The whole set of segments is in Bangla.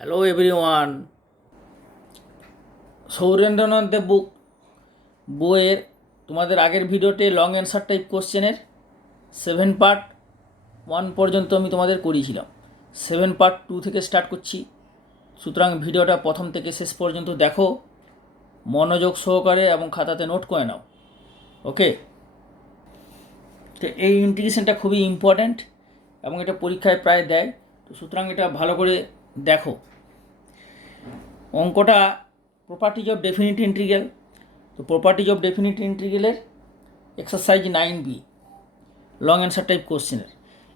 হ্যালো এভরিওয়ান, সৌরেন্দ্রনাথ দেব বইয়ের তোমাদের আগের ভিডিওতে লং অ্যান্সার টাইপ কোশ্চেনের 7 পার্ট 1 পর্যন্ত আমি তোমাদের করিয়েছিলাম। 7 পার্ট 2 থেকে স্টার্ট করছি, সুতরাং ভিডিওটা প্রথম থেকে শেষ পর্যন্ত দেখো মনোযোগ সহকারে এবং খাতাতে নোট করে নাও। ওকে, তো এই ইন্টিগ্রেশনটা খুবই ইম্পর্ট্যান্ট এবং এটা পরীক্ষায় প্রায় দেয়, তো সুতরাং এটা ভালো করে দেখো। অঙ্কটা প্রপার্টিজ অফ ডেফিনিট ইন্টিগ্রাল। তো প্রপার্টিজ অফ ডেফিনিট ইন্টিগ্রালের exercise 9B long answer type কোশ্চেনের।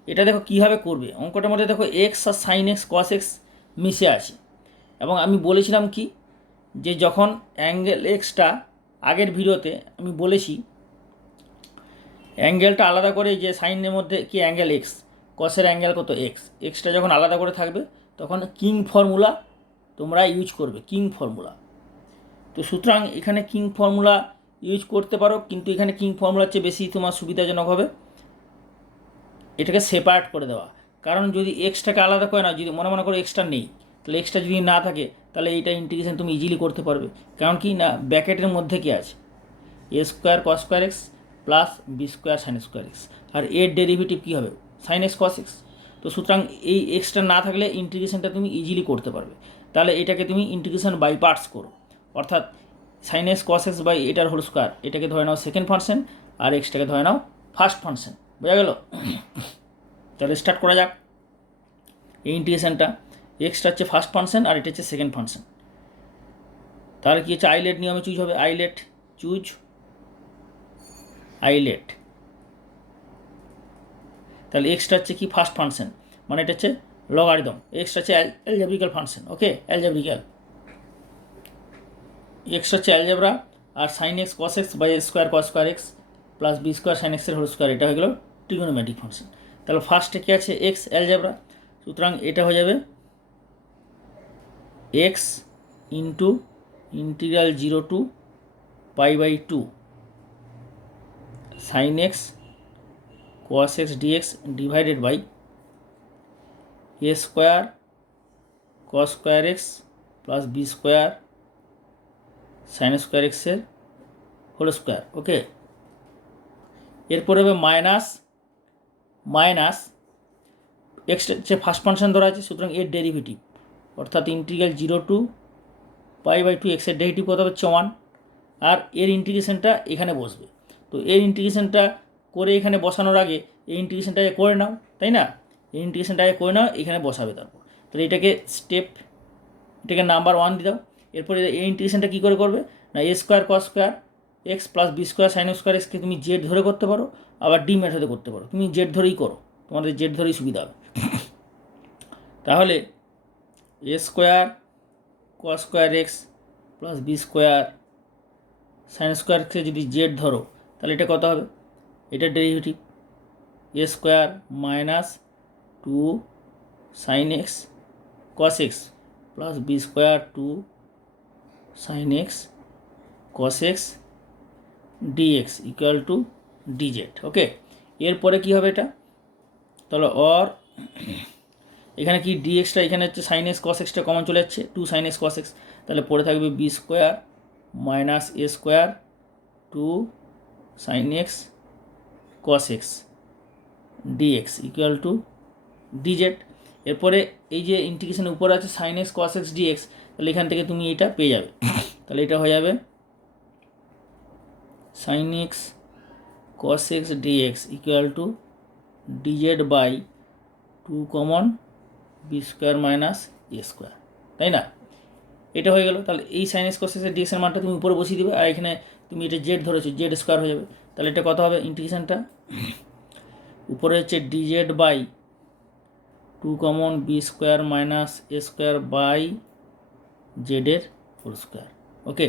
এটা দেখো কীভাবে করবে। অঙ্কটার মধ্যে দেখো এক্স আর সাইন এক্স কস এক্স মিশে আছে, এবং আমি বলেছিলাম কি যে যখন অ্যাঙ্গেল এক্সটা আগের ভিডিওতে আমি বলেছি অ্যাঙ্গেলটা আলাদা করে, যে সাইনের মধ্যে কি অ্যাঙ্গেল এক্স, কসের অ্যাঙ্গেল কত এক্স, এক্সটা যখন আলাদা করে থাকবে তখন কিং ফর্মুলা তোমরা ইউজ করবে, কিং ফর্মুলা। তো সুতরাং এখানে কিং ফর্মুলা ইউজ করতে পারো, কিন্তু এখানে কিং ফর্মুলার চেয়ে বেশি তোমার সুবিধাজনক হবে এটাকে সেপারেট করে দেওয়া। কারণ যদি এক্সটাকে আলাদা করে না, যদি মনে করো এক্সটা নেই, তাহলে এক্সটা যদি না থাকে তাহলে এইটা ইন্টিগ্রেশন তুমি ইজিলি করতে পারবে। কারণ কি না, ব্র্যাকেটের মধ্যে কি আছে, a square cos square x plus B square sine square x, আর এর ডেরিভেটিভ কী হবে, সাইন এক্স কস এক্স। তো সুতরাং এই এক্সটা না থাকলে ইন্টিগ্রেশনটা তুমি ইজিলি করতে পারবে। তাহলে এটাকে তুমি ইন্টিগ্রেশন বাই পার্টস করো, অর্থাৎ sine x cos X by এটার হোল স্কোয়ার, এটাকে ধরে নাও সেকেন্ড ফাংশন আর এক্সটাকে ধরে নাও ফার্স্ট ফাংশন। বোঝা গেল? তাহলে স্টার্ট করা যাক এই ইন্টিগ্রেশনটা। এক্সটা হচ্ছে ফার্স্ট ফাংশন আর এটা হচ্ছে সেকেন্ড ফাংশন। তাহলে কী হচ্ছে, আইলেট নিয়মে চুজ হবে, আইলেট চুজ আইলেট। তাহলে এক্সটা হচ্ছে কি ফার্স্ট ফাংশন, মানে এটা হচ্ছে লগারিদম, এক্সটা হচ্ছে algebraical function. Okay, algebraical, X হচ্ছে অ্যালজেব্রা, আর sine x cos X by square cos square x plus B square sine এক্সের হোল স্কোয়ার, এটা হয়ে গেল ট্রিগোনোমেট্রিক ফাংশন। তাহলে ফার্স্টে কী আছে, এক্স অ্যালজেব্রা, সুতরাং এটা হয়ে যাবে x into integral 0 to π/2 sine x cos x dx divided by A square cos square x plus B square sine square এক্সের হোল স্কোয়ার। ওকে, এরপরে হবে মাইনাস মাইনাস এক্সটা হচ্ছে ফার্স্ট ফাংশন ধরা আছে, সুতরাং এর ডেরিভেটিভ, অর্থাৎ ইন্টিগ্রাল 0 টু π/2 এক্সের ডেরিভেটিভ কত হচ্ছে 1, আর এর ইন্টিগ্রেশনটা এখানে বসবে। তো এর ইন্টিগ্রেশনটা করে এখানে বসানোর আগে এই ইন্টিগ্রেশনটাকে করে নাও, তাই না? এই ইন্টিগ্রেশনটাকে করে নাও, এখানে বসাবে। তারপর তাহলে এটাকে এটাকে নাম্বার 1 দিয়ে দাও। এরপরে এই ইন্টিগ্রেশনটা কী করে করবে না, a square cos square x plus B square sine square এক্সকে তুমি জেড ধরে করতে পারো, আবার ডি মেথডে করতে পারো। তুমি জেড ধরেই করো, তোমাদের জেড ধরেই সুবিধা হবে। তাহলে a square cos square x plus B square sine স্কোয়ারকে যদি জেড ধরো তাহলে এটা কত হবে, এটার derivative a square minus 2 sine x cos x plus B square 2 sine x cos x dx equal to dz. Okay, এরপরে কী হবে এটা, তাহলে অর এখানে কি ডিএক্সটা, এখানে হচ্ছে সাইন এক্স কস এক্সটা কমন চলে যাচ্ছে, 2 সাইন এক্স কস এক্স, তাহলে পরে থাকবে B square minus A square 2 sine x cos x dx equal to dz. এরপরে এই যে ইন্টিগ্রেশনের উপরে আছে sine x cos x dx, তাহলে এখান থেকে তুমি এটা পেয়ে যাবে। তাহলে এটা হয়ে যাবে sine x cos x dx equal to dz by 2 common B square minus A square, তাই না? এটা হয়ে গেল। তাহলে এই সাইন এক্স কস এক্স ডিএক্সের মানটা তুমি উপরে বসিয়ে দেবে, আর এখানে তুমি এটা জেড ধরেছো, জেড স্কোয়ার হয়ে যাবে। তাহলে এটা কত হবে, ইন্টিগ্রেশনটা উপরে হচ্ছে dz by 2 common B square minus A square by জেডের হোল স্কোয়ার। ওকে,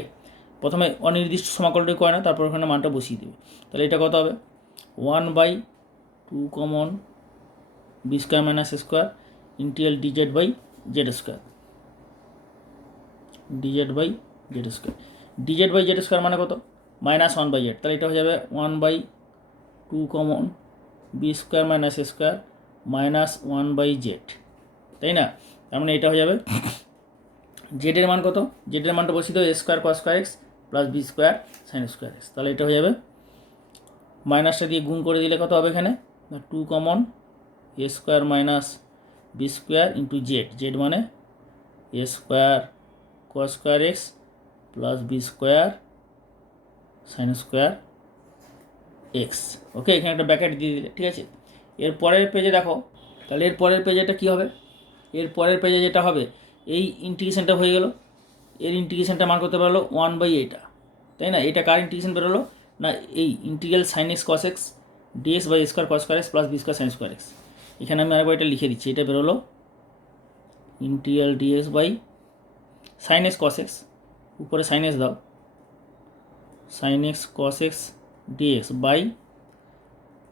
প্রথমে অনির্দিষ্ট সমাকলনটি করে না, তারপর ওখানে মানটা বসিয়ে দেবে। তাহলে এটা কত হবে, 1/2 common B square minus A square integral dz by Z square, dz by Z square. Dz by Z square মানে কত, -1/z। তাহলে এটা হয়ে যাবে 1/2 কমন বি স্কোয়ার মাইনাস এ স্কোয়ার -1/z, তাই না? তার মানে এটা হয়ে যাবে জেডের মান কত, জেডের মানটা বসিয়ে দেবো a square cos square x plus B square sine square x. তাহলে এটা হয়ে যাবে মাইনাসটা দিয়ে গুণ করে দিলে কত হবে এখানে, 2 common a square minus b square into z, z মানে a square cos square x plus B square sine square x. Okay, এখানে একটা ব্র্যাকেট দিয়ে দিলে, ঠিক আছে। এর পরের পেজে দেখো, তাহলে এর পরের পেজেটা কী হবে, এর পরের পেজে যেটা হবে এই ইন্টিগ্রেশনটা হয়ে গেল, এর ইন্টিগ্রেশনটা মান করতে পারলো 1/এটা, তাই না। এটা কার ইন্টিগ্রেশন বেরোলো না, এই integral sine x cos x dx by square cos square x plus B square sine square X. এখানে আমি আরেকবার এটা লিখে দিচ্ছি, এটা বেরোলো integral dx by sine x cos X, উপরে সাইন এক্স দাও, sine x cos x dx by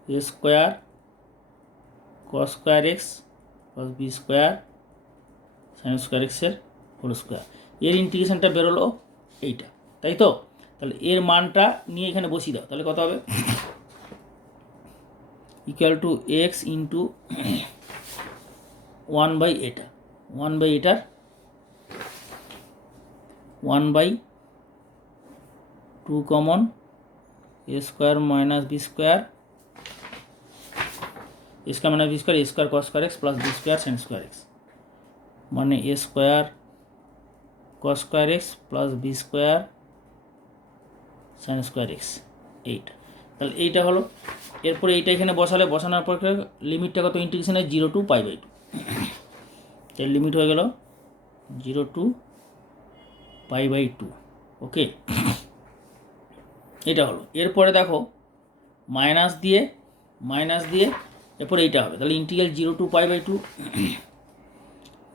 A square cos square x plus B square sine square এক্সের হোল স্কোয়ার। এর ইন্টিগ্রেশনটা বেরোলো এইটা, তাই তো। তাহলে এর মানটা নিয়ে এখানে বসিয়ে দাও, তাহলে কত হবে, ইকুয়াল টু এক্স ইন্টু 1/এটা, 1/এটার 1/2 common a square minus b square, a square minus b square, a square cos square x plus B square sine square x, মানে a square cos square x plus B square sine square x, এইটা। তাহলে এইটা হলো, এরপরে এইটা এখানে বসালে, বসানোর পর লিমিটটা কত ইন্টিগ্রেশনের 0 to π/2, এর লিমিট হয়ে গেল 0 to π/2। ওকে, এটা হলো। এরপরে দেখো মাইনাস দিয়ে এরপরে এইটা হবে, তাহলে ইন্টিগ্রাল 0 to π/2,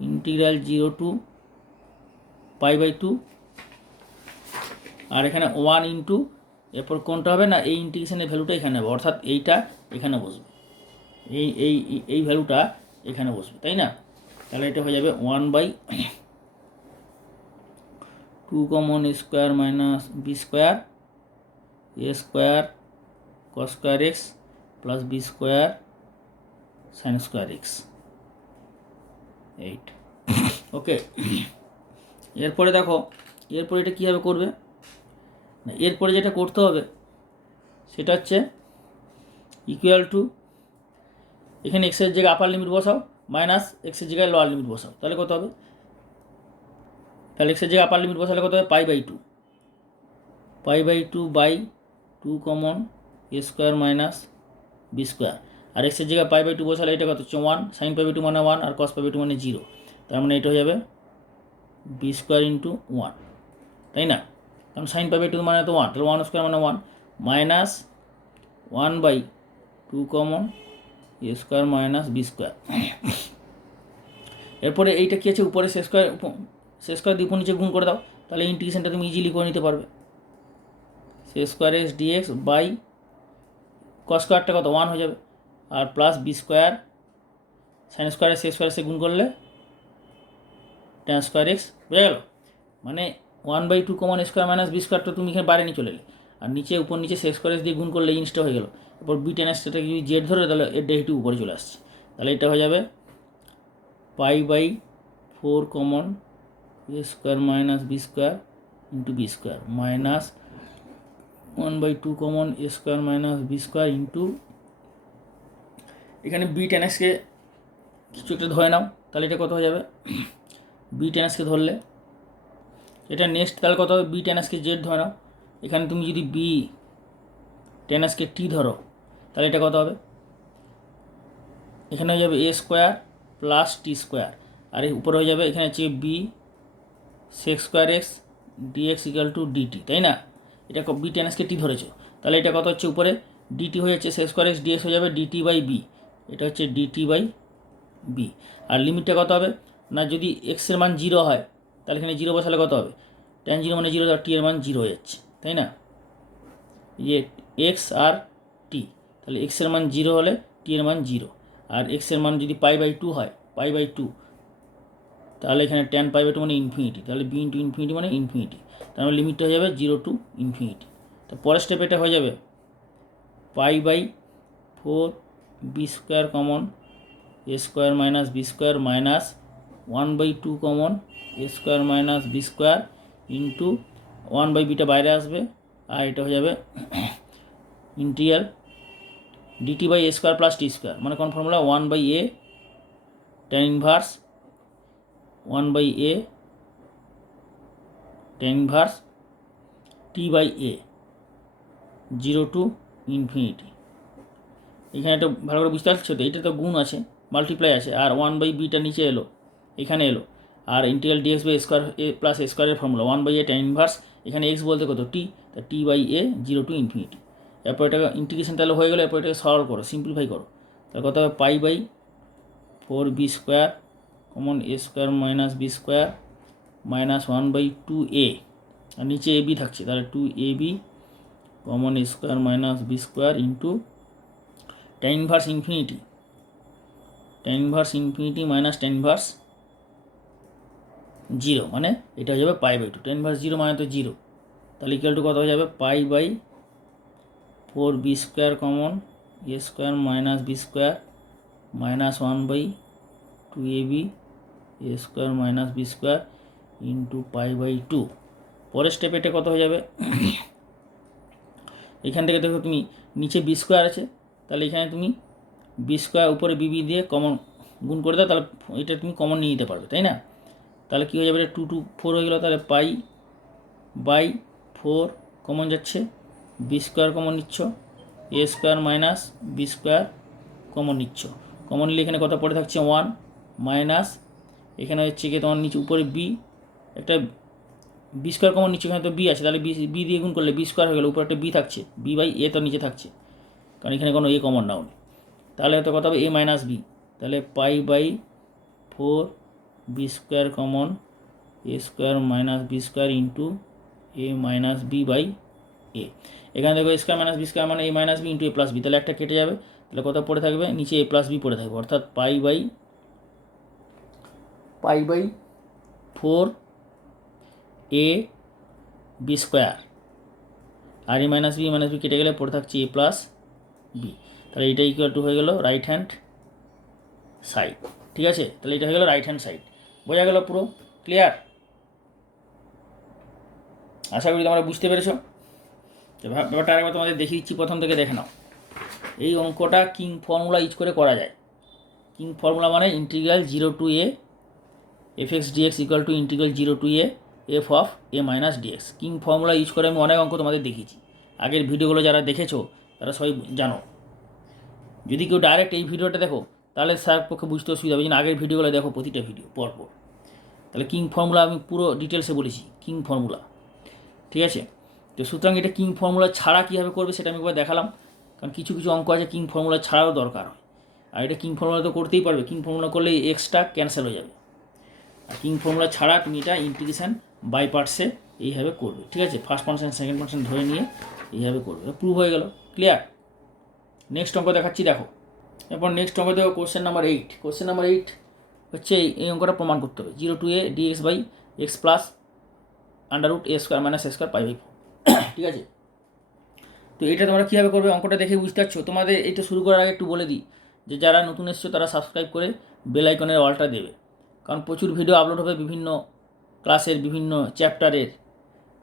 ইন্টিগ্রাল 0 to π/2, আর এখানে 1 ইন্টু, এরপর কোনটা হবে না, এই ইন্টিগ্রেশনের ভ্যালুটা এখানে হবে, অর্থাৎ এইটা এখানে বসবে, এই এই এই ভ্যালুটা এখানে বসবে, তাই না। তাহলে এটা হয়ে যাবে 1/2 common a square minus b square a square cos square x plus B square sine square x, এইট। ওকে, এরপরে দেখো, এরপরে এটা কীভাবে করবে না, এরপরে যেটা করতে হবে সেটা হচ্ছে ইকুয়াল টু, এখানে এক্সের জায়গায় আপার লিমিট বসাও মাইনাস এক্সের জায়গায় লোয়ার লিমিট বসাও, তাহলে কত হবে, তাহলে এক্সের জায়গায় আপার লিমিট বসালে কত হবে, π/2 by 2 common a square minus b square, আর এক্সের জায়গায় π/2 বসালে এটা কত হচ্ছে 1, সাইন π/2 মানে 1 আর কস π/2 মানে 0, তার মানে এটা হয়ে যাবে বি স্কোয়ার ইন্টু 1, তাই না, কারণ সাইন π/2 মানে তো 1, তাহলে 1 স্কোয়ার মানে 1 minus 1/2 common a square minus b square. এরপরে এইটা কী আছে, উপরে সে স্কোয়ার দিয়ে উপর নিচে গুণ করে দাও, তাহলে ইন্টিগ্রেশনটা তুমি ইজিলি করে নিতে পারবে, sec square x dx by cos স্কোয়ারটা কত 1 হয়ে যাবে, আর প্লাস বি স্কোয়ার সাইন স্কোয়ারে সে স্কোয়ার সে গুণ করলে ট্যান স্কোয়ার এক্স, বুঝে গেল। মানে 1/2 কমন স্কোয়ার মাইনাস বি স্কোয়ারটা তুমি এখানে বাইরে নিয়ে চলে এলে, আর নিচে উপর নিচে সে স্কোয়ার এক্স দিয়ে গুণ করলে ইনস্টা হয়ে গেল, এরপর বি ট্যান এক্সটাকে যদি জেড ধরে তাহলে এর ডেরিভেটিভ উপরে চলে আসছে, তাহলে এটা হয়ে যাবে π/4 common a square minus b square into b square minus 1/2 common a square minus b square into, এখানে বি ট্যান এক্সকে কিছু একটা ধরে নাও, তাহলে এটা কত হয়ে যাবে, বি ট্যান এক্সকে ধরলে এটা নেক্সট, তাহলে কত হবে, বি ট্যান এক্সকে জেড ধরে নাও, এখানে তুমি যদি বি ট্যান এক্সকে টি ধরো তাহলে এটা কত হবে, এখানে হয়ে যাবে A square plus T square, আর এই উপরে হয়ে যাবে এখানে হচ্ছে B sec square x dx equal to dt, তাই না। এটা বি ট্যান এক্সকে টি ধরেছো, তাহলে এটা কত হচ্ছে, উপরে ডিটি হয়ে যাচ্ছে সেক্স স্কোয়ার এক্স ডিএক্স হয়ে যাবে ডিটি বাই বি, এটা হচ্ছে ডিটি বাই বি। আর লিমিটটা কত হবে না, যদি এক্সের মান 0 হয় তাহলে এখানে 0 বসালে কত হবে, ট্যান 0 মানে 0, টি এর মান 0 হয়ে যাচ্ছে, তাই না, যে এক্স আর টি, তাহলে এক্সের মান 0 হলে টি এর মান 0, আর এক্সের মান যদি π/2 হয়, π/2 তাহলে এখানে ট্যান π/2 মানে ইনফিনিটি, তাহলে বি ইন্টু ইনফিনিটি মানে ইনফিনিটি, তার মানে লিমিটটা হয়ে যাবে 0 to ইনফিনিটি। তো পরের স্টেপ এটা হয়ে যাবে π/4 b square common a square minus b square minus 1/2 common a square minus b square into 1/bটা বাইরে আসবে, আর এটা হয়ে যাবে integral dt by A square plus T square, মানে কোন formula 1/a tan inverse 1/a tan inverse t/a 0 to infinity. এখানে একটা ভালো করে বুঝতে পারছো তো, এটা তো গুণ আছে, মাল্টিপ্লাই আছে, আর 1/bটা নিচে এলো, এখানে এলো, আর integral dx by square a plus a স্কোয়ারের ফর্মুলা 1/a tan ইনভার্স, এখানে এক্স বলতে কত টি, তা t/a 0 টু ইনফিনিটি। এরপর এটাকে ইন্টিগ্রেশন তাহলে হয়ে গেলো, এরপর এটাকে সলভ করো, সিম্পলিফাই করো, তাহলে কত হবে π/4b square common a square minus b square minus 1/2a, আর নিচে ab থাকছে, তাহলে 2ab common a square minus b square into tan inverse infinity minus tan inverse 0, মানে এটা হয়ে যাবে π/2, tan ইনভার্স 0 মানে তো 0, তাহলে ইকুয়াল টু কত হয়ে যাবে π/4b square common a square minus b square minus 1/2ab a square minus b square into π/2। পরের স্টেপে এটা কত হয়ে যাবে, এখান থেকে দেখো তুমি নিচে বি স্কোয়ার আছে, তাহলে এখানে তুমি বি স্কোয়ার উপরে বিবি দিয়ে কমন গুণ করে দাও, তাহলে এটা তুমি কমন নিয়ে নিতে পারবে, তাই না? তাহলে কী হয়ে যাবে, 2 2 4 হয়ে গেলো, তাহলে π/4 কমন যাচ্ছে, বি স্কোয়ার কমন নিচ্ছ, a square minus b square common নিচ্ছ, কমন নিলে এখানে কত পড়ে থাকছে 1 মাইনাস, এখানে হচ্ছে কি তোমার নিচে উপরে বি, একটা বি স্কোয়ার কমন নিচ্ছে, এখানে তো বি আছে, তাহলে বি দিয়ে গুণ করলে বি স্কোয়ার হয়ে গেলো, উপরে একটা বি থাকছে, b/a তো নিচে থাকছে, কারণ এখানে কোনো এ কমন নাও নেই, তাহলে হয়তো কত হবে a মাইনাস বি, তাহলে π/4 b square common a square minus b square into a minus b/a, এখানে দেখো স্কোয়ার মাইনাস বি স্কোয়ার মানে a minus b into a plus b, তাহলে একটা কেটে যাবে, তাহলে কত পড়ে থাকবে, নিচে a প্লাস বি পড়ে থাকবে, অর্থাৎ π/4 a বি স্কোয়ার, আর a মাইনাস বি কেটে গেলে পড়ে থাকছে a প্লাস বি, তাহলে এটা ইকুয়াল টু হয়ে গেল রাইট হ্যান্ড সাইড। ঠিক আছে, তাহলে এটা হয়ে গেল রাইট হ্যান্ড সাইড। বোঝা গেল? পুরো ক্লিয়ার? আশা করি তোমরা বুঝতে পেরেছো। ব্যাপারটা আরেকবার তোমাদের দেখিয়ে দিচ্ছি, প্রথম থেকে দেখে নাও। এই অঙ্কটা কিং ফর্মুলা ইউজ করে করা যায়। কিং ফর্মুলা মানে integral 0 two a fx dx equal to integral 0 two a f of a minus dx। King formula use করে আমি অনেক অঙ্ক তোমাদের দেখিয়েছি, আগের ভিডিওগুলো যারা দেখেছো তারা সবাই জানো। যদি কেউ ডাইরেক্ট এই ভিডিওটা দেখো তাহলে স্যার পক্ষে বুঝতে অসুবিধা হবে, যেন আগের ভিডিওগুলো দেখো, প্রতিটা ভিডিও পরপর। তাহলে কিং ফর্মুলা আমি পুরো ডিটেলসে বলেছি, কিং ফর্মুলা। ঠিক আছে, তো সুতরাং এটা কিং ফর্মুলা ছাড়া কীভাবে করবে সেটা আমি একবার দেখালাম, কারণ কিছু কিছু অঙ্ক আছে কিং ফর্মুলা ছাড়াও দরকার হয়, আর এটা কিং ফর্মুলা তো করতেই পারবে। কিং ফর্মুলা করলে এক্সট্রা ক্যান্সেল হয়ে যাবে, আর কিং ফর্মুলা ছাড়া তুমি এটা ইন্টিগ্রেশন বাই পার্টসে এইভাবে করবে। ঠিক আছে, ফার্স্ট পার্সেন্ট সেকেন্ড পার্সেন্ট ধরে নিয়ে এইভাবে করবে, প্রুভ হয়ে গেল। ক্লিয়ার? নেক্সট অঙ্ক দেখাচ্ছি, দেখো। এরপর নেক্সট অঙ্ক দেখো, কোশ্চেন নাম্বার 8। কোশ্চেন নাম্বার 8 হচ্ছে এই অঙ্কটা প্রমাণ করতে হবে, 0 two a dx by x plus under root a square minus a square π/4। ঠিক আছে, তো এটা তোমরা কীভাবে করবে অঙ্কটা দেখে বুঝতে পারছো। তোমাদের এটা শুরু করার আগে একটু বলে দিই যে যারা নতুন এসছো তারা সাবস্ক্রাইব করে বেল আইকনের অলটা দেবে, কারণ প্রচুর ভিডিও আপলোড হবে, বিভিন্ন ক্লাসের বিভিন্ন চ্যাপ্টারের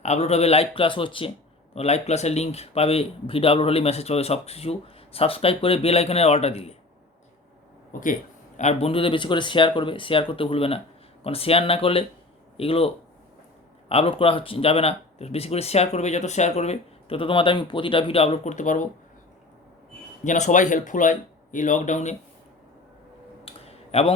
আপলোড হবে, লাইভ ক্লাস হচ্ছে, তো লাইভ ক্লাসের লিঙ্ক পাবে, ভিডিও আপলোড হলে মেসেজ পাবে, সব কিছু সাবস্ক্রাইব করে বেল আইকনের অলটা দিলে। ওকে, আর বন্ধুদের বেশি করে শেয়ার করবে, শেয়ার করতে ভুলবে না, কারণ শেয়ার না করলে এগুলো আপলোড করা যাবে না। তো বেশি করে শেয়ার করবে, যত শেয়ার করবে তত তোমাদের আমি প্রতিটা ভিডিও আপলোড করতে পারবো, যেন সবাই হেল্পফুল হয় এই লকডাউনে। এবং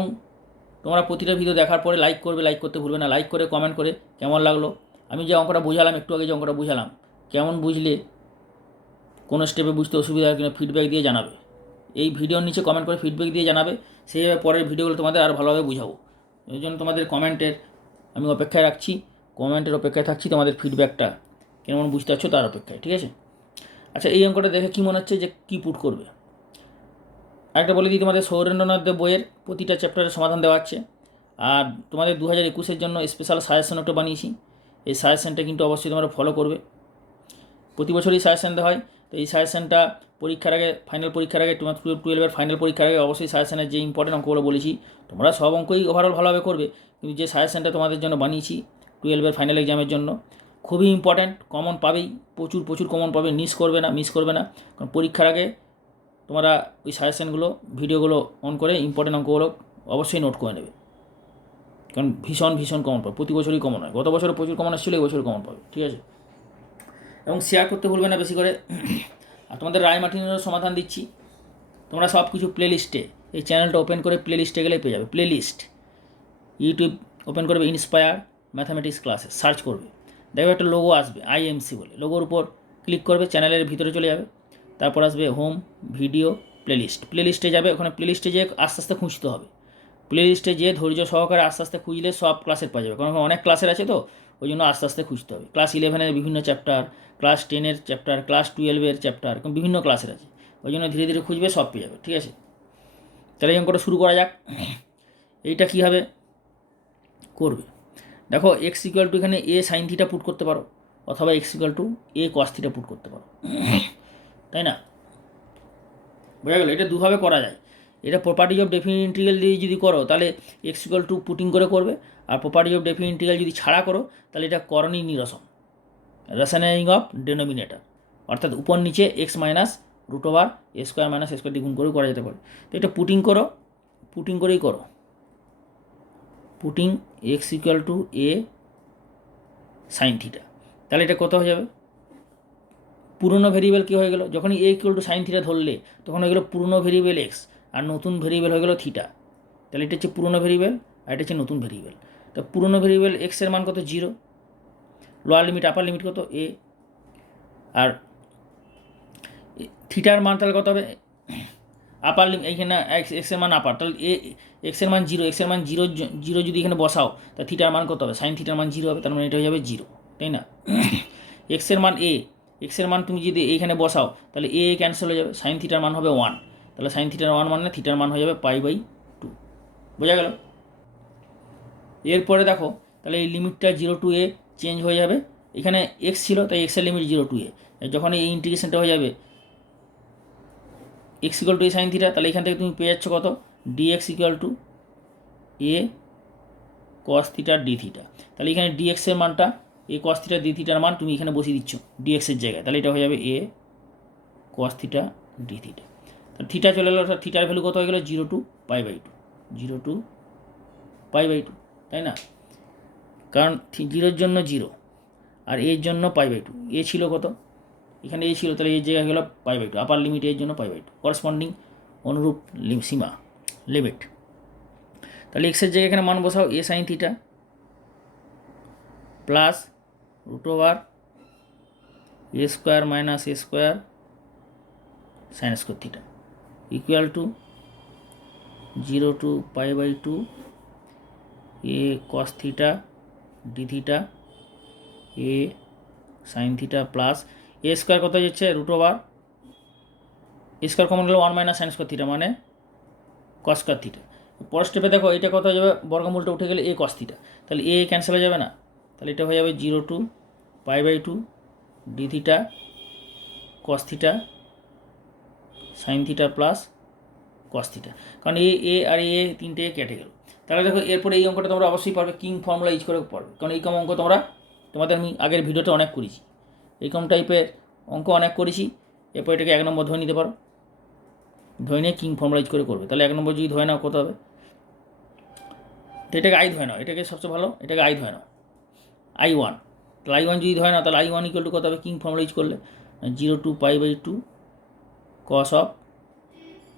তোমরা প্রতিটা ভিডিও দেখার পরে লাইক করবে, লাইক করতে ভুলবে না, লাইক করে কমেন্ট করে কেমন লাগলো, আমি যে অঙ্কটা বুঝালাম, একটু আগে যে অঙ্কটা বুঝালাম, কেমন বুঝলে, কোনো স্টেপে বুঝতে অসুবিধা হয় কিনা ফিডব্যাক দিয়ে জানাবে। এই ভিডিওর নিচে কমেন্ট করে ফিডব্যাক দিয়ে জানাবে, সেইভাবে পরের ভিডিওগুলো তোমাদের আরও ভালোভাবে বুঝাবো। এই জন্য তোমাদের কমেন্টের আমি অপেক্ষায় রাখছি, কমেন্টের অপেক্ষায় থাকছি, তোমাদের ফিডব্যাকটা কেমন বুঝতে পারছো তার অপেক্ষায়। ঠিক আছে, আচ্ছা এই অঙ্কটা দেখে কী মনে হচ্ছে যে কী পুট করবে। একটা বলে দিই, তোমাদের সৌরেন্দ্রনাথ দেব বইয়ের প্রতিটা চ্যাপ্টারের সমাধান দেওয়া আছে, আর তোমাদের 2021-এর জন্য স্পেশাল সাজেশন একটা বানিয়েছি। এই সাজেশনটা কিন্তু অবশ্যই তোমরা ফলো করবে। প্রতি বছরই সাজেশন দেওয়া হয়, তো এই সাজেশনটা পরীক্ষার আগে, ফাইনাল পরীক্ষার আগে, তোমার 12-এর ফাইনাল পরীক্ষার আগে অবশ্যই সাজেশনের যে ইম্পর্টেন্ট অঙ্কগুলো বলেছি, তোমরা সব অঙ্কই ওভারঅল ভালোভাবে করবে, কিন্তু যে সাজেশনটা তোমাদের জন্য বানিয়েছি 12-এর ফাইনাল এক্সামের জন্য খুবই ইম্পর্ট্যান্ট, কমন পাবেই, প্রচুর কমন পাবে, মিস করবে না, কারণ পরীক্ষার আগে তোমরা ওই সাজেশনগুলো ভিডিওগুলো অন করে ইম্পর্টেন্ট অঙ্কগুলো অবশ্যই নোট করে নেবে, কারণ ভীষণ কমন পাবে, প্রতি বছরই কমন হয়, গত বছরে প্রচুর কমন এসেছিলো, এই বছর কমন পাবে, ঠিক আছে। এবং শেয়ার করতে ভুলবে না বেশি করে। আর তোমাদের রায় মার্টিনেরও সমাধান দিচ্ছি, তোমরা সব কিছু প্লেলিস্টে, এই চ্যানেলটা ওপেন করে প্লেলিস্টে গেলে পেয়ে যাবে, প্লেলিস্ট, ইউটিউব ওপেন করবে, ইন্সপায়ার ম্যাথামেটিক্স ক্লাসে সার্চ করবে, দেখবে একটা লোগো আসবে IMC বলে, লোগোর উপর ক্লিক করবে, চ্যানেলের ভিতরে চলে যাবে, তারপর আসবে হোম, ভিডিও, প্লেলিস্টে যাবে, ওখানে প্লেলিস্টে যেয়ে আস্তে আস্তে খুঁজতে হবে, প্লেলিস্টে যেয়ে ধৈর্য সহকারে আস্তে আস্তে খুঁজলে সব ক্লাসের পাওয়া যাবে, কারণ অনেক ক্লাসের আছে তো, ওই জন্য আস্তে আস্তে খুঁজতে হবে। ক্লাস 11-এর বিভিন্ন চ্যাপ্টার, ক্লাস 10-এর চ্যাপ্টার, ক্লাস 12-এর চ্যাপ্টার, এরকম বিভিন্ন ক্লাসের আছে, ওই জন্য ধীরে ধীরে খুঁজবে, সব পেয়ে যাবে, ঠিক আছে। তাহলে এই অঙ্কটা শুরু করা যাক। এইটা কীভাবে করবে দেখো, x = এখানে a sin থিটা পুট করতে পারো, অথবা x = a cos theta put করতে পারো, তাই না, বোঝা গেল। এটা দুভাবে করা যায়, এটা প্রপার্টিজ অফ ডেফিনিট ইন্টিগ্রাল দিয়ে যদি করো তাহলে x = পুটিং করে করবে, আর প্রপার্টিজ অফ ডেফিনিট ইন্টিগ্রাল যদি ছাড়া করো তাহলে এটা করণী নিরসন, রেশনারিং অফ ডেনোমিনেটর, অর্থাৎ উপর নিচে x - √a² - a² গুণ করে করা যেতে পারে। তো এটা পুটিং করেই করো, putting x = a sin theta, তাহলে এটা কত হয়ে যাবে, পুরনো ভেরিয়েবল কী হয়ে গেল, যখনই a = sin থিটা ধরলে তখন হয়ে গেলো পুরনো ভেরিয়েবল x, আর নতুন ভেরিয়েবল হয়ে গেলো থিটা, তাহলে এটা হচ্ছে পুরনো ভেরিয়েবল আর এটা হচ্ছে নতুন ভেরিয়েবল। তো পুরনো ভেরিয়েবল x এর মান কত, 0, লোয়ার লিমিট আপার লিমিট কত a, আর থিটার মান তাহলে কত হবে, আপার লিমিট, এইখানে x এর মান আপার, তাহলে x এর মান 0, জিরো যদি এখানে বসাও তা থিটার মান কত হবে, সাইন থিটার মান 0 হবে, তার মানে এটা হয়ে যাবে 0, তাই না। x এর মান x এর মান তুমি যদি এইখানে বসাও তাহলে a ক্যান্সেল হয়ে যাবে, সাইন থিটার মান হবে 1, তাহলে সাইন থিটার 1 মানে থিটার মান হয়ে যাবে π/2, বোঝা গেল। এরপরে দেখো, তাহলে এই লিমিটটা 0 to a চেঞ্জ হয়ে যাবে, এখানে x ছিল তাই x এর লিমিট 0 to a, যখন এই ইন্টিগ্রেশনটা হয়ে যাবে x = a sin থিটা, তাহলে এখান থেকে তুমি পেয়ে যাচ্ছ কত, dx = a cos theta d theta, তাহলে এখানে dx এর মানটা a cos থিটা d থিটার মান তুমি এখানে বসিয়ে দিচ্ছ dx এর জায়গায়, তাহলে এটা হয়ে যাবে a cos theta d theta, তাহলে থিটা চলে এলো, অর্থাৎ থিটার ভ্যালু কত হয়ে গেলো, 0 to π/2, 0 to π/2, তাই না, কারণ 0-এর জন্য 0 আর এর জন্য π/2, এ ছিল কত, এখানে এ ছিল, তাহলে এর জায়গায় গেল π/2, আপার লিমিট এর জন্য π/2, করেসপন্ডিং অনুরূপ সীমা লিমিট, তাহলে x এর জায়গায় এখানে মান বসাও a sin theta plus √a² - a² sin square theta equal to 0 to π/2 a cos theta d theta a sin theta plus a² কত যাচ্ছে, √a² a² কমন গেল 1 - sin স্কোয়ার থিটা মানে cos স্কোয়ার থিটা। পরের স্টেপে দেখো এটা কত হয়ে যাবে, বর্গমূলটা উঠে গেলে a cos থিটা, তাহলে a ক্যান্সেল হয়ে যাবে না, তাহলে এটা হয়ে যাবে 0 to π/2 d theta cos theta sin theta plus cos theta, কারণ এ আর এ তিনটে কেটে গেল। তাহলে দেখো এরপরে এই অঙ্কটা তোমরা অবশ্যই পারবে, কিং ফর্মুলা ইউজ করে পারবে, কারণ এইরকম অঙ্ক তোমাদের আমি আগের ভিডিওতে অনেক করেছি, এইরকম টাইপের অঙ্ক অনেক করেছি। এরপর এটাকে 1 নম্বর ধরে নিতে পারো, ধরে নিয়ে কিং ফর্মুলা ইউজ করে করবে, তাহলে 1 নম্বর যদি ধরে নাও কত হবে, তো এটাকে আই ধরে নাও, এটাকে সবচেয়ে ভালো, এটাকে আই ধরে নাও I1, তাহলে I1 যদি ধরে নাও তাহলে I1 = কত হবে, কিং ফর্মুলা ইউজ করলে 0 to π/2 cos of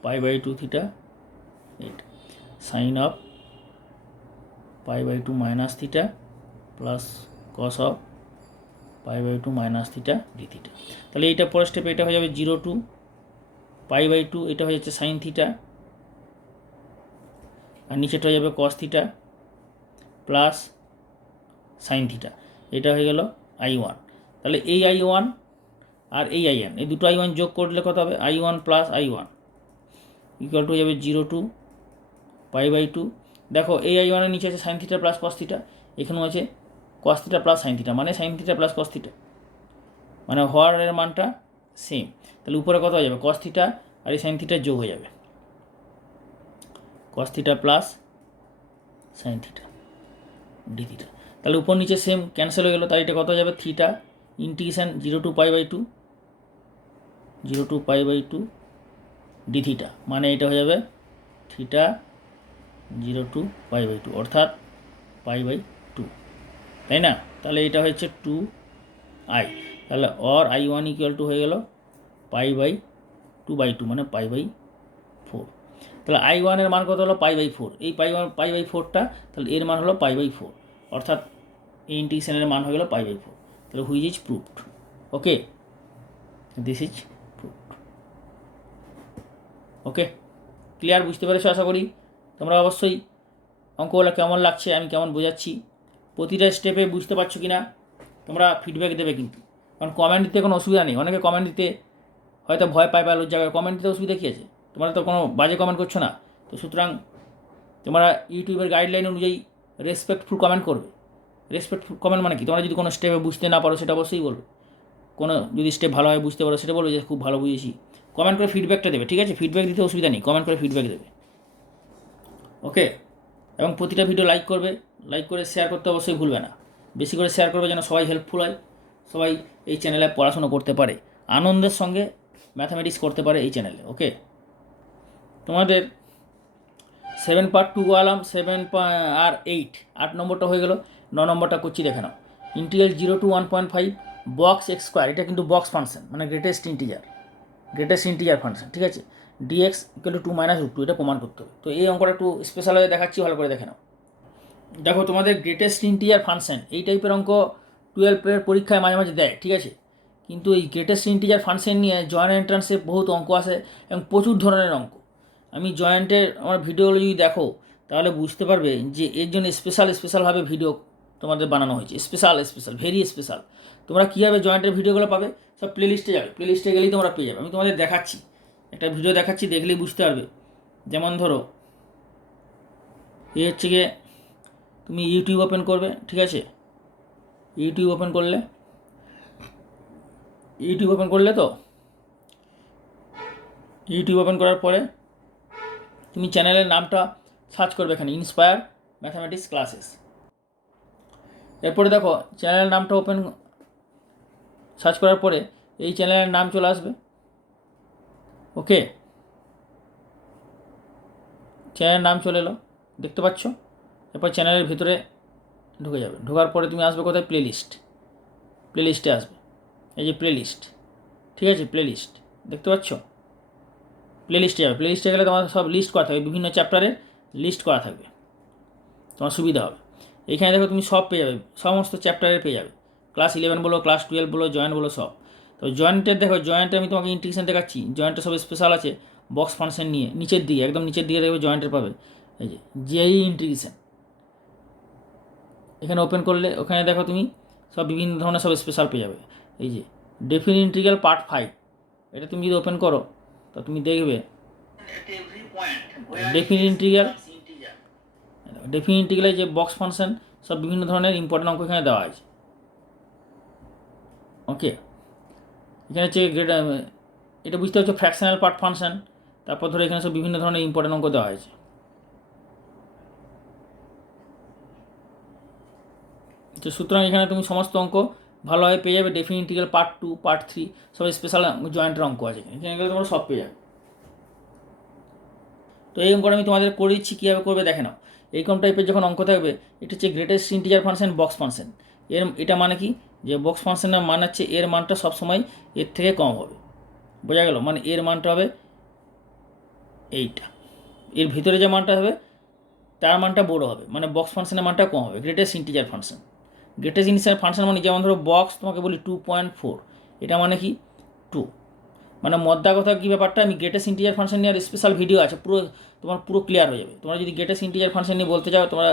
π/2 theta 8 sin of π/2 minus theta plus cos of π/2 minus theta d theta, তাহলে এইটা পরের স্টেপে এটা হয়ে যাবে 0 to π/2, এটা হয়ে যাচ্ছে সাইন থিটা, আর নিচেটা হয়ে যাবে cos theta plus sine theta, এটা হয়ে গেল I1, তাহলে এই I1 আর এই I1, এই দুটো I1 যোগ করলে কত হবে, I1 plus I1 equal to হয়ে যাবে 0 to π/2। দেখো এই I1 এর নিচে আছে sine theta plus cos theta, এখানেও আছে cos theta plus sine theta, মানে sine theta plus cos theta, মানে হওয়ার মানটা সেম, তাহলে উপরে কত হয়ে যাবে কস থিটা আর এই সাইন থিটার যোগ হয়ে যাবে, cos theta plus sine theta D theta. তাহলে উপর নিচে সেম ক্যান্সেল হয়ে গেলো, তাই এটা কত হয়ে যাবে theta integration 0 to π/2 d theta, মানে এটা হয়ে যাবে থিটা 0 to π/2 অর্থাৎ π/2, তাই না? তাহলে এটা হচ্ছে 2i, তাহলে অর i1 = হয়ে গেল π/2/2 মানে π/4। তাহলে i1 এর মান কত হলো π/4, এই π/4টা তাহলে এর মান হলো π/4, অর্থাৎ এই ইন্টিগ্রেশনের মান হয়ে গেল π/4। তাহলে which is proved. Okay, this is proved. Okay, clear, বুঝতে পেরেছো আশা করি। তোমরা অবশ্যই অঙ্কগুলো কেমন লাগছে, আমি কেমন বোঝাচ্ছি, প্রতিটা স্টেপে বুঝতে পারছো কি না তোমরা ফিডব্যাক দেবে কিন্তু, কারণ কমেন্ট দিতে কোনো অসুবিধা নেই। অনেকে কমেন্ট দিতে হয়তো ভয় পায় বা লজ্জা করে, কমেন্ট দিতে অসুবিধা কী আছে? তোমরা তো কোনো বাজে কমেন্ট করছো না, তো সুতরাং তোমরা ইউটিউবের গাইডলাইন অনুযায়ী রেসপেক্টফুল কমেন্ট করবে। রেসপেক্টফুল কমেন্ট মানে কি, তোমরা যদি কোনো স্টেপে বুঝতে না পারো সেটা অবশ্যই বলবে, কোনো যদি স্টেপ ভালোভাবে বুঝতে পারো সেটা বলবে যে খুব ভালো বুঝেছি। কমেন্ট করে ফিডব্যাকটা দেবে, ঠিক আছে? ফিডব্যাক দিতে অসুবিধা নেই, কমেন্ট করে ফিডব্যাক দেবে। ওকে, এবং প্রতিটা ভিডিও লাইক করবে, লাইক করে শেয়ার করতে অবশ্যই ভুলবে না। বেশি করে শেয়ার করবে যেন সবাই হেল্পফুল হয়, সবাই এই চ্যানেলে পড়াশোনা করতে পারে, আনন্দের সঙ্গে ম্যাথামেটিক্স করতে পারে এই চ্যানেলে। ওকে, তোমাদের 7 পার্ট 2 গেলাম, 7 আর 8 নম্বরটা হয়ে গেল। 9 নম্বরটা করছি, দেখে নাও। Integral 0 to 1.5 box x square, এটা কিন্তু বক্স ফাংশন মানে গ্রেটেস্ট ইন্টিজার ফাংশন, ঠিক আছে? dx = 2 - √2, এটা প্রমাণ করতে হবে। তো এই অঙ্কটা একটু স্পেশাল হয়ে দেখাচ্ছি, ভালো করে দেখে নাও। দেখো, তোমাদের গ্রেটেস্ট ইন্টিজার ফাংশন এই টাইপের অঙ্ক 12-এর পরীক্ষায় মাঝে মাঝে দেয়, ঠিক আছে? কিন্তু এই গ্রেটেস্ট ইন্টিজার ফাংশন নিয়ে জয়েন্ট এন্ট্রান্সে বহুত অঙ্ক আসে এবং প্রচুর ধরনের অঙ্ক। আমি জয়েন্টের আমার ভিডিওগুলো যদি দেখো তাহলে বুঝতে পারবে যে এর জন্য স্পেশালভাবে ভিডিও তোমাদের বানানো হয়েছে, স্পেশাল ভেরি স্পেশাল। তোমরা কীভাবে জয়েন্টের ভিডিওগুলো পাবে? সব প্লেলিস্টে যাবে, প্লেলিস্টে গেলেই তোমরা পেয়ে যাবে। আমি তোমাদের দেখাচ্ছি, একটা ভিডিও দেখাচ্ছি, দেখলেই বুঝতে পারবে। যেমন ধরো, এ হচ্ছে গিয়ে তুমি ইউটিউব ওপেন করবে, ঠিক আছে? ইউটিউব ওপেন করলে তো ইউটিউব ওপেন করার পরে তুমি চ্যানেলের নামটা সার্চ করবে এখানে, ইন্সপায়ার ম্যাথামেটিক্স ক্লাসেস। এরপরে দেখো চ্যানেলের নামটা সার্চ করার পরে এই চ্যানেলের নাম চলে আসবে। ওকে, চ্যানেলের নাম চলে এলো, দেখতে পাচ্ছ? এরপর চ্যানেলের ভিতরে ঢুকে যাবে, ঢোকার পরে তুমি আসবে কোথায়? প্লেলিস্টে আসবে, এই যে প্লেলিস্ট, ঠিক আছে? প্লেলিস্ট দেখতে পাচ্ছ? প্লেলিস্টে যাবে, প্লেলিস্টে গেলে তোমার সব লিস্ট করা থাকবে, বিভিন্ন চ্যাপ্টারের লিস্ট করা থাকবে, তোমার সুবিধা হবে। এইখানে দেখো তুমি সব পেয়ে যাবে, সমস্ত চ্যাপ্টারের পেয়ে যাবে, ক্লাস 11 বলো, ক্লাস 12 বলো, জয়েন্ট বলো, সব। তো জয়েন্টের দেখো, জয়েন্টে আমি তোমাকে ইন্টিগ্রেশন দেখাচ্ছি, জয়েন্টে সব স্পেশাল আছে বক্স ফাংশন নিয়ে। নিচের দিকে, একদম নিচের দিকে দেখবে জয়েন্টের পাবে, এই যে জেই ইন্টিগ্রেশন। এখানে ওপেন করলে ওখানে দেখো তুমি সব বিভিন্ন ধরনের সব স্পেশাল পেয়ে যাবে। এই যে ডেফিনিট ইন্টিগ্রাল পার্ট 5, এটা তুমি যদি ওপেন করো তো তুমি দেখবে ডেফিনিট ইন্টিগ্রালে যে বক্স ফাংশন সব বিভিন্ন ধরনের ইম্পর্টেন্ট অঙ্ক এখানে দেওয়া আছে। ওকে, এখানে হচ্ছে এটা বুঝতে পারছো ফ্র্যাকশনাল পার্ট ফাংশন, তারপর ধরো এখানে সব বিভিন্ন ধরনের ইম্পর্টেন্ট অঙ্ক দেওয়া হয়েছে। তো সুতরাং এখানে তুমি সমস্ত অঙ্ক ভালোভাবে পেয়ে যাবে। ডেফিনিট ইন্টিগ্রাল পার্ট 2, পার্ট 3 সব স্পেশাল জয়েন্টের অঙ্ক আছে, এখানে গেলে তোমরা সব পেয়ে যাবে। তো এই অঙ্কটা আমি তোমাদের করে দিচ্ছি, কীভাবে করবে দেখে নাও। এইরকম টাইপের যখন অঙ্ক থাকবে, এটা হচ্ছে greatest integer function box function. এটা মানে কি, যে বক্স ফাংশনের মান হচ্ছে এর মানটা সবসময় এর থেকে কম হবে, বোঝা গেল? মানে এর মানটা হবে এইটা, এর ভিতরে যে মানটা হবে তার মানটা বড়ো হবে, মানে বক্স ফাংশনের মানটা কম হবে। গ্রেটেস্ট ইন্টিজার ফাংশন মানে যেমন ধরো বক্স তোমাকে বলি 2.4, এটা মানে কি 2, মানে মধ্যা কথা কী ব্যাপারটা, আমি গ্রেটেস্ট ইন্টিজার ফাংশন নিয়ে আর স্পেশাল ভিডিও আছে, পুরো ক্লিয়ার হয়ে যাবে। তোমরা যদি গ্রেটেস্ট ইন্টিজার ফাংশন নিয়ে বলতে চাও, তোমরা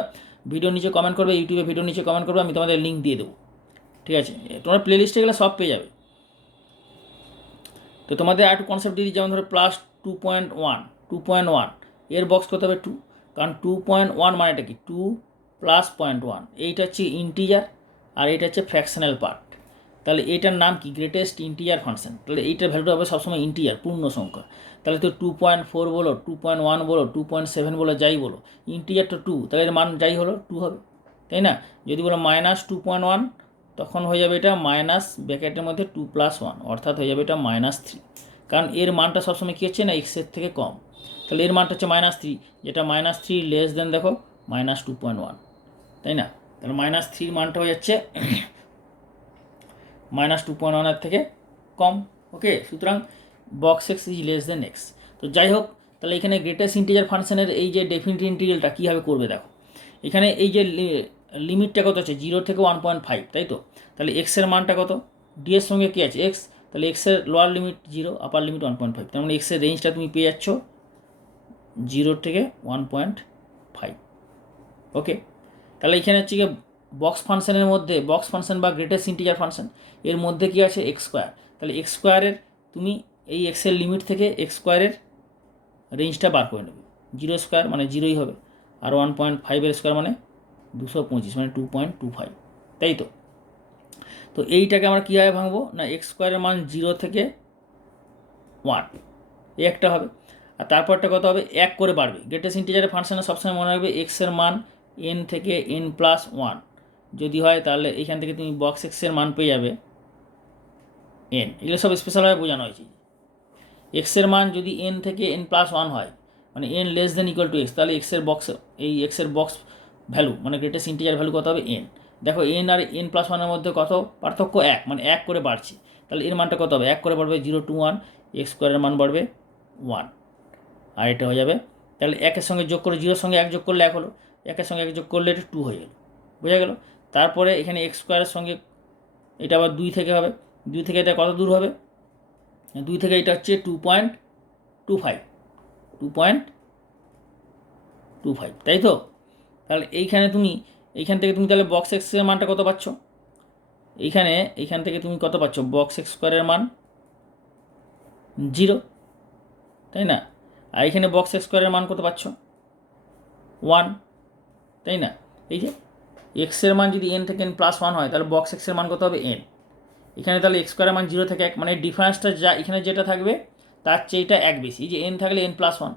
ভিডিওর নিচে কমেন্ট করবে, ইউটিউবে ভিডিওর নিচে কমেন্ট করবে, আমি তোমাদের লিঙ্ক দিয়ে দেবো, ঠিক আছে? তোমরা প্লেলিস্টে গেলে সব পেয়ে যাবে। তো তোমাদের আর একটু কনসেপ্ট দিয়ে দিই, যেমন ধরো প্লাস 2.1 এর বক্স করতে হবে 2, কারণ 2.1 মানেটা কি 2 + 0.1, এইটা হচ্ছে ইন্টিজার আর এইটা হচ্ছে ফ্র্যাকশনাল পার্ট। তাহলে এটার নাম কি, গ্রেটেস্ট ইন্টিজার ফাংশন। তাহলে এইটার ভ্যালুটা হবে সবসময় ইন্টিজার, পূর্ণ সংখ্যা। তাহলে তো 2.4 বলো, 2.1 বলো, 2.7 বলো, যাই বলো, ইন্টিজার তো 2, তাহলে এর মান যাই হলো 2 হবে, তাই না? যদি বলো -2.1 তখন হয়ে যাবে এটা মাইনাস ব্র্যাকেটের মধ্যে 2+1, অর্থাৎ হয়ে যাবে এটা -3, কারণ এর মানটা সবসময় কী হচ্ছে না, এক্সের থেকে কম। তাহলে এর মানটা হচ্ছে -3, যেটা -3 লেস দেন দেখো -2.1, তাই না? তাহলে -3 মানটা হয়ে যাচ্ছে -2.1 থেকে কম। ওকে, সুতরাং box x is less than x. তো যাই হোক, তাহলে এখানে গ্রেটেস্ট ইন্টিজার ফাংশনের এই যে ডেফিনিট ইন্টিগ্রালটা কীভাবে করবে দেখো। এখানে এই যে লিমিটটা কত আছে, 0 থেকে 1.5, তাই তো? তাহলে এক্সের মানটা কত, ডি এর সঙ্গে কী আছে, এক্স, তাহলে এক্সের লোয়ার লিমিট 0, আপার লিমিট 1.5, তার মানে এক্সের রেঞ্জটা তুমি পেয়ে যাচ্ছ 0 থেকে 1.5। ওকে, তাহলে এখানে হচ্ছে গিয়ে বক্স ফাংশনের মধ্যে, বক্স ফাংশন বা গ্রেটেস্ট ইন্টিজার ফাংশন, এর মধ্যে কী আছে, এক্স স্কোয়ার। তাহলে এক্স স্কোয়ারের তুমি এই এক্সের লিমিট থেকে এক্স স্কোয়ারের রেঞ্জটা বার করে নেবে। 0 স্কোয়ার মানে 0ই হবে, আর 1.5 স্কোয়ার মানে 225, মানে 2.25, তাই তো? তো এইটাকে আমরা কীভাবে ভাঙবো না, এক্স স্কোয়ারের মান 0 থেকে 1, এই একটা হবে, আর তারপরটা কত হবে, 1 করে বাড়বে। গ্রেটেস্ট ইন্টিজারের ফাংশনে সবসময় মনে রাখবে এক্সের মান n থেকে n+1 যদি হয়, তাহলে এখান থেকে তুমি বক্স এক্সের মান পেয়ে যাবে n। এগুলো সব স্পেশালভাবে বোঝানো হয়েছে। এক্সের মান যদি n থেকে n+1 হয়, মানে n less than equal to x, তাহলে এক্সের বক্স, এই এক্সের বক্স ভ্যালু মানে গ্রেটেস্ট ইন্টিজার ভ্যালু কত হবে, n। দেখো n আর n+1 মধ্যে কত পার্থক্য, 1, মানে 1 করে বাড়ছে। তাহলে এর মানটা কত হবে, 1 করে বাড়বে, 0 to 1, এক্স স্কোয়ারের মান বাড়বে 1, আর এটা হয়ে যাবে। তাহলে 1-এর সঙ্গে যোগ করে, 0-এর সঙ্গে 1 যোগ করলে 1 হলো, 1-এর সঙ্গে 1 যোগ করলে এটা 2 হয়ে গেল, বোঝা গেল? তারপরে এখানে এক্স স্কোয়ারের সঙ্গে এটা আবার 2 থেকে হবে, 2 থেকে এটা কত দূর হবে, 2 থেকে এটা হচ্ছে 2.25, 2.25, তাই তো? তাহলে এইখানে তুমি, এইখান থেকে তুমি তাহলে বক্স এক্সের মানটা কত পাচ্ছ, এইখান থেকে তুমি কত পাচ্ছ, বক্স এক্স স্কোয়ারের মান 0, তাই না? আর এখানে বক্স এক্স স্কোয়ারের মান কত পাচ্ছ, 1, তাই না? এই যে এক্সের মান যদি n থেকে n+1 হয়, তাহলে বক্স এক্সের মান কত হবে, n। এখানে তাহলে এক্স স্কোয়ারের মান 0 থেকে 1, মানে ডিফারেন্সটা যা এখানে যেটা থাকবে তার চেয়ে এটা 1 বেশি। এই যে n থাকলে n+1,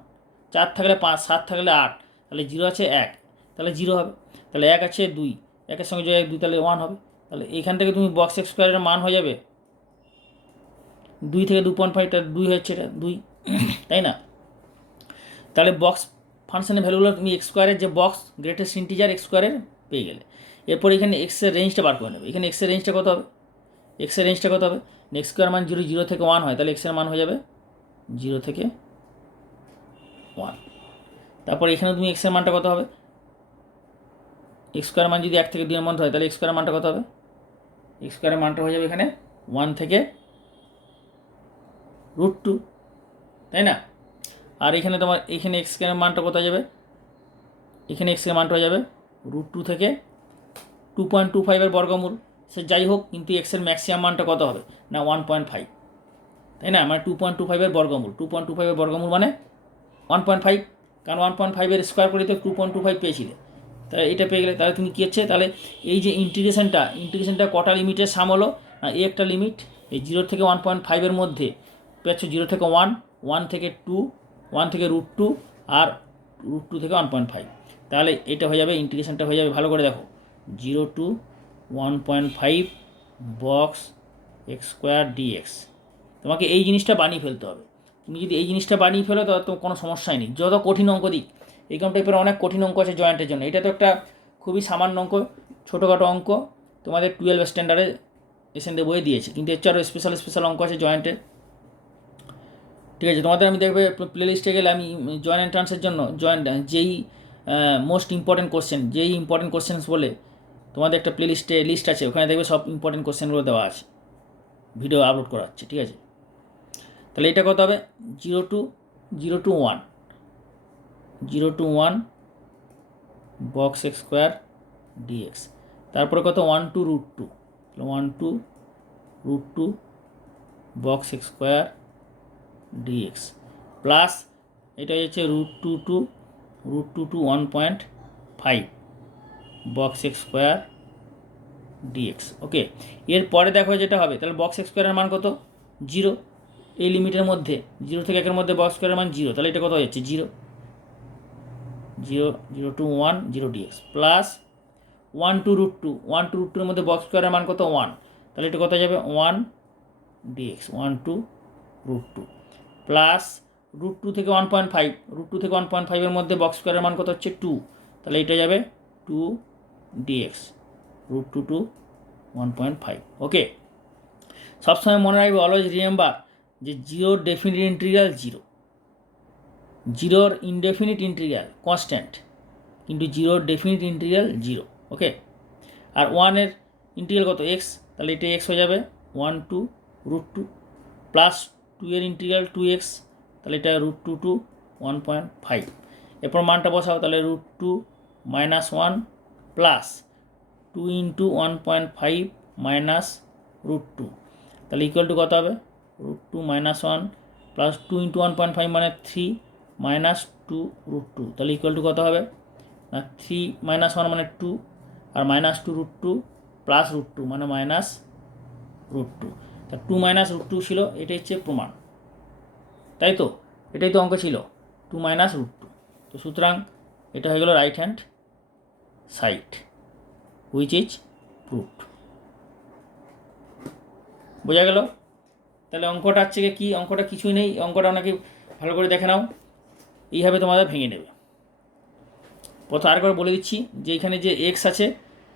4 থাকলে 5, 7 থাকলে 8, তাহলে 0 আছে 1, তাহলে 0 হবে। তাহলে 1 আছে 2, 1-এর সঙ্গে যদি 2, তাহলে 1 হবে। তাহলে এখান থেকে তুমি বক্স এক্স স্কোয়ারের মান হয়ে যাবে 2 থেকে 2.5, 2 হচ্ছে এটা 2, তাই না? তাহলে বক্স ফাংশনের ভ্যালুগুলো তুমি এক্স স্কোয়ারের যে বক্স গ্রেটেস্ট ইন্টিজার এক্স স্কোয়ারের পেয়ে গেলে। এরপর এখানে এক্সের রেঞ্জটা বার করে নেবে। এখানে এক্সের রেঞ্জটা কত হবে, এক্সের রেঞ্জটা কত হবে, এক্স স্কোয়ার মান 0, 0 থেকে 1 হয়, তাহলে এক্সের মান হয়ে যাবে 0 থেকে 1। তারপর এখানে তুমি এক্সের মানটা কত হবে, এক্স স্কোয়ার মান যদি 1 থেকে 2 এর মধ্যে হয়, তাহলে এক্স স্কোয়ারের মানটা কত হবে, এক্স স্কোয়ারের মানটা হয়ে যাবে এখানে 1 থেকে √2, তাই না? আর এখানে তোমার এখানে এক্স স্কোয়ারের মানটা কত যাবে, এখানে এক্স এর মানটা হয়ে যাবে √2 থেকে 2.25 এর বর্গমূল। সে যাই হোক, কিন্তু এক্সের ম্যাক্সিমাম মানটা কত হবে না 1.5, তাই না? মানে 2.25 এর বর্গমূল, 2.25 এর বর্গমূল মানে 1.5, কারণ 1.5 এর স্কোয়ার করে তো 2.25 পেয়েছিলে, তাহলে এটা পেয়ে গেলে। তাহলে তুমি কী হচ্ছে, তাহলে এই যে ইন্টিগ্রেশনটা কটা লিমিটের সাম হলো না, এই একটা লিমিট, এই 0 থেকে 1.5 এর মধ্যে পেয়েছো 0 থেকে 1, 1 থেকে 2, 1 থেকে √2, আর √2 থেকে 1.5। তাহলে এটা হয়ে যাবে, ইন্টিগ্রেশনটা হয়ে যাবে, ভালো করে দেখো, 0 to 1.5 box x square dx. তোমাকে এই জিনিসটা বানিয়ে ফেলতে হবে। তুমি যদি এই জিনিসটা বানিয়ে ফেলো, তাহলে তো কোনো সমস্যাই নেই। যত কঠিন অঙ্ক দিক, এইরকম টাইপের অনেক কঠিন অঙ্ক আছে জয়েন্টের জন্য, এটা তো একটা খুবই সামান্য অঙ্ক, ছোটোখাটো অঙ্ক, তোমাদের 12 স্ট্যান্ডার্ডে এসএনডি বইয়ে দিয়েছে, কিন্তু এর চেয়ে আরও স্পেশাল অঙ্ক আছে জয়েন্টের, ঠিক আছে? তোমাদের আমি দেখবে প্লে লিস্টে গেলে আমি জয়েন্ট এন্ট্রান্সের জন্য যেই মোস্ট ইম্পর্টেন্ট কোশ্চেন, যেই ইম্পর্টেন্ট কোশ্চেন্স বলে তোমাদের একটা লিস্ট আছে, ওখানে দেখবে সব ইম্পর্টেন্ট কোশ্চেনগুলো দেওয়া আছে, ভিডিও আপলোড করা হচ্ছে, ঠিক আছে? তাহলে এটা কত হবে, 0 to 1 box x square dx. তারপরে কত, 1 to √2, 1 to √2 box x square dx, plus এটা হচ্ছে √2 to 1.5 box x square dx. Okay, এরপরে দেখো যেটা হবে, তাহলে বক্স এক্স স্কোয়ারের মান কত? 0। এই লিমিটের মধ্যে 0 থেকে 1 মধ্যে বক্স স্কোয়ারের মান 0, তাহলে এটা কত হয়ে যাচ্ছে? 0 0 0 to 1 0 d x plus 1 to root two, 1 to root টুর মধ্যে বক্স স্কোয়ারের মান কত? 1, তাহলে এটা কত যাবে? 1 dx 1 to root two plus root two থেকে 1.5, রুট টু থেকে 1.5 এর মধ্যে বক্স স্কোয়ারের মান কত হচ্ছে? 2, তাহলে এটা যাবে 2 ডিএক্স রুট টু টু 1.5। ওকে, সবসময় মনে রাখবে, অলওয়েজ রিমেম্বার যে জিরোর ডেফিনিট ইন্টিগ্রাল 0, জিরোর ইনডেফিনিট ইন্টিগ্রাল কনস্ট্যান্ট, কিন্তু জিরোর ডেফিনিট ইন্টিগ্রাল 0। ওকে, আর 1-এর ইন্টিগ্রাল কত? এক্স, তাহলে এটা এক্স হয়ে যাবে 1 টু রুট টু প্লাস 2-এর ইন্টিগ্রাল 2x, তাহলে এটা রুট টু টু 1.5। এরপর মানটা বসাও, তাহলে root two minus 1 plus 2 into 1.5 minus root two, তাহলে ইকুয়াল টু কত হবে? Root two minus 1 plus 2 into 1.5 মানে 3 মাইনাস 2 রুট টু, তাহলে ইকুয়াল টু কত হবে? না 3 মাইনাস 1 মানে 2, আর minus 2 root two plus root two মানে মাইনাস রুট টু, তা 2 মাইনাস রুট টু ছিল, এটাই হচ্ছে প্রমাণ, তাই তো? এটাই তো অঙ্ক ছিল, 2 মাইনাস রুট টু। তো সুতরাং এটা হয়ে গেল right hand side, which is proved. বোঝা গেল? তাহলে অঙ্কটা হচ্ছে কি? অঙ্কটা কিছুই নেই, অঙ্কটা আপনাকে ভালো করে দেখে নাও, এইভাবে তোমাদের ভেঙে নেবে। প্রথম আরেকবার বলে দিচ্ছি যে এখানে যে এক্স আছে,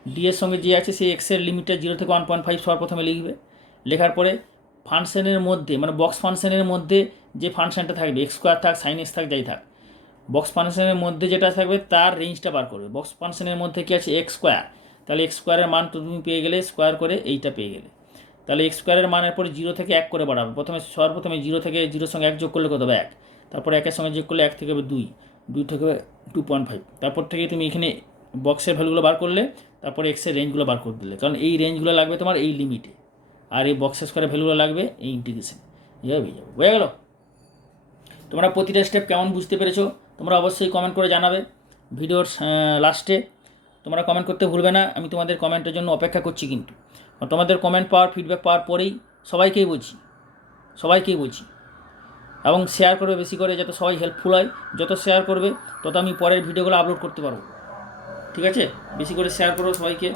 ডি এর সঙ্গে যে আছে, সেই এক্সের লিমিটটা 0 থেকে 1.5 সবার প্রথমে লিখবে। লেখার পরে ফাংশনের মধ্যে, মানে বক্স ফাংশনের মধ্যে যে ফাংশনটা থাকবে, এক্স স্কোয়ার থাক, সাইন এক্স থাক, যাই থাক, বক্স ফাংশনের মধ্যে যেটা থাকবে তার রেঞ্জটা বার করবে। বক্স ফাংশনের মধ্যে কি আছে? এক্স স্কোয়ার, তাহলে এক্স স্কোয়ারের মান তো তুমি পেয়ে গেলে, স্কোয়ার করে এইটা পেয়ে গেলে, তাহলে এক্স স্কোয়ারের মানের পরে 0 থেকে 1 করে বাড়াবে। সর্বপ্রথমে 0 থেকে 0-এর সঙ্গে 1 যোগ করলে কত হবে? 1, তারপরে 1-এর সঙ্গে যোগ করলে 1 থেকে হবে 2, 2 থেকে 2.5, তারপর থেকে তুমি এখানে বক্সের ভ্যালুগুলো বার করলে, তারপরে এক্সের রেঞ্জগুলো বার করে দিলে, কারণ এই রেঞ্জগুলো লাগবে তোমার এই লিমিটে, আর এই বক্সের স্কোয়ারের ভ্যালুগুলো লাগবে এই ইন্টিগ্রেশন। এইভাবে যাবে। বোঝা গেল? তোমরা প্রতিটা স্টেপ কেমন বুঝতে পেরেছো তোমরা অবশ্যই কমেন্ট করে জানাবে। ভিডিওর লাস্টে তোমরা কমেন্ট করতে ভুলবে না, আমি তোমাদের কমেন্টের জন্য অপেক্ষা করছি। কিন্তু তোমাদের কমেন্ট পাওয়ার, ফিডব্যাক পাওয়ার পরেই সবাইকেই বলছি, এবং শেয়ার করবে বেশি করে, যাতে সবাই হেল্পফুল হয়। যত শেয়ার করবে তত আমি পরের ভিডিওগুলো আপলোড করতে পারবো। ঠিক আছে? বেশি করে শেয়ার করো সবাইকে।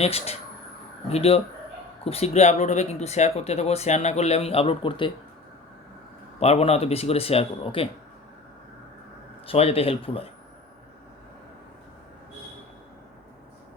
নেক্সট ভিডিও খুব শীঘ্রই আপলোড হবে, কিন্তু শেয়ার করতে থাকো, শেয়ার না করলে আমি আপলোড করতে পারবো না, অত বেশি করে শেয়ার করো। ওকে, সবাই যাতে হেল্পফুল হয়।